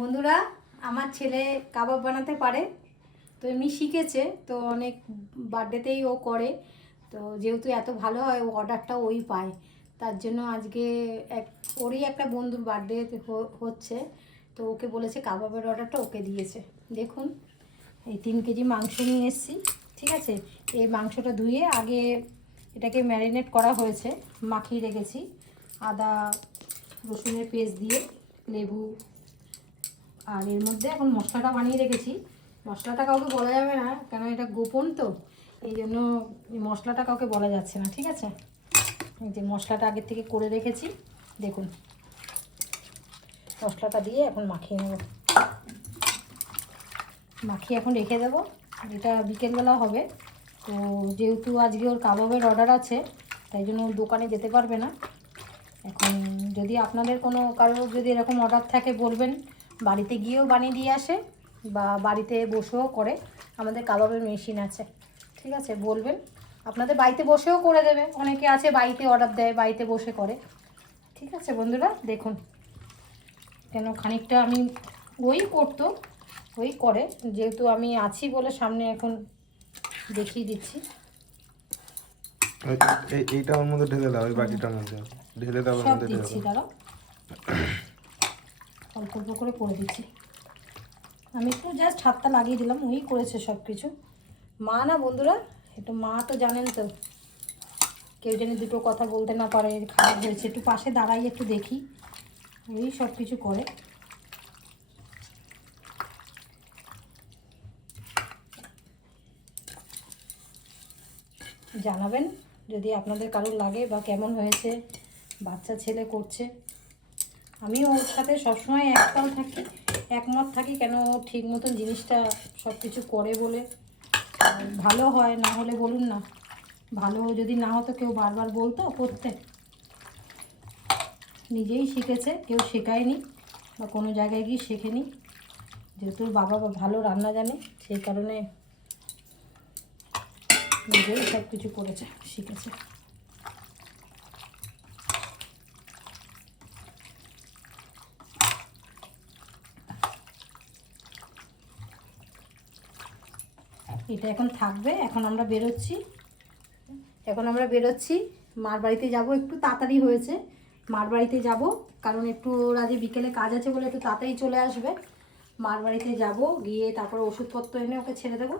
বন্ধুরা, আমার ছেলে কাবাব বানাতে পারে, তো এমনি শিখেছে, তো অনেক বার্থডেতেই ও করে। তো যেহেতু এত ভালো হয়, ও অর্ডারটা ওই পায়, তার জন্য আজকে ওরই একটা বন্ধুর বার্থডে হচ্ছে, তো ওকে বলেছে কাবাবের অর্ডারটা ওকে দিয়েছে। দেখুন, এই 3 কেজি মাংস নিয়ে এসেছি। ঠিক আছে, এই মাংসটা ধুয়ে আগে এটাকে ম্যারিনেট করা হয়েছে, মাখিয়ে রেখেছি আদা রসুনের পেস্ট দিয়ে, লেবু, আর এর মধ্যে এখন মশলাটা বানিয়ে রেখেছি। মশলাটা কাউকে বলা যাবে না, কেন এটা গোপন, তো এই জন্য মশলাটা কাউকে বলা যাচ্ছে না। ঠিক আছে, এই যে মশলাটা আগের থেকে করে রেখেছি, দেখুন মশলাটা দিয়ে এখন মাখিয়ে নেব। মাখিয়ে এখন রেখে দেবো, এটা বিকেলবেলা হবে। তো যেহেতু আজকে ওর কাবাবের অর্ডার আছে, তাই জন্য ওর দোকানে যেতে পারবে না। এখন যদি আপনাদের কারোর যদি এরকম অর্ডার থাকে বলবেন, বাড়িতে গিয়েও বানিয়ে দিয়ে আসে বা বাড়িতে বসেও করে। আমাদের কাবাবের মেশিন আছে, ঠিক আছে, বলবেন, আপনাদের বাড়িতে বসেও করে দেবে। অনেকে আছে বাড়িতে অর্ডার দেয়, বাড়িতে বসে করে। ঠিক আছে বন্ধুরা, দেখুন, কেন খানিকটা আমি ওই করে, যেহেতু আমি আছি বলে সামনে এখন দেখিয়ে দিচ্ছি। এইটা ওর মধ্যে ঢেলে দাও, ওই বাটিটার মধ্যে ঢেলে দাও, সব দিচ্ছি, দাঁড়াও, অল্প অল্প করে করে দিচ্ছি। আমি একটু জাস্ট হাতটা লাগিয়ে দিলাম, ওই করেছে সব কিছু। মা না বন্ধুরা, একটু মা তো জানেন তো, কেউ যেন দুটো কথা বলতে না পারে খারাপ হয়েছে, একটু পাশে দাঁড়াই একটু দেখি, ওই সব কিছু করে। জানাবেন যদি আপনাদের কারোর লাগে বা কেমন হয়েছে। বাচ্চা ছেলে করছে, আমি ওর সাথে সবসময় একমত থাকি, কেন ঠিক মতন জিনিসটা সব কিছু করে বলে। ভালো হয়, না হলে বলুন না, ভালো যদি না হতো কেউ বারবার বলতো করতে। নিজেই শিখেছে, কেউ শেখায়নি বা কোনো জায়গায় গিয়ে শেখেনি। যেহেতু বাবা ভালো রান্না জানে, সেই কারণে নিজেই সব কিছু করেছে, শিখেছে। এটা এখন থাকবে, এখন আমরা বেরোচ্ছি মার বাড়িতে যাব। একটু তাড়াতাড়ি হয়েছে, মার বাড়িতে যাব, কারণ একটু ওর আজ বিকেলে কাজ আছে বলে একটু তাড়াতাড়ি চলে আসবে। মার বাড়িতে যাব, গিয়ে তারপর ওষুধপত্র এনে ওকে ছেড়ে দেবো।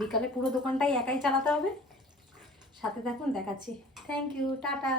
বিকালে পুরো দোকানটাই একাই চালাতে হবে। সাথে থাকুন, দেখাচ্ছি। Thank you, tata.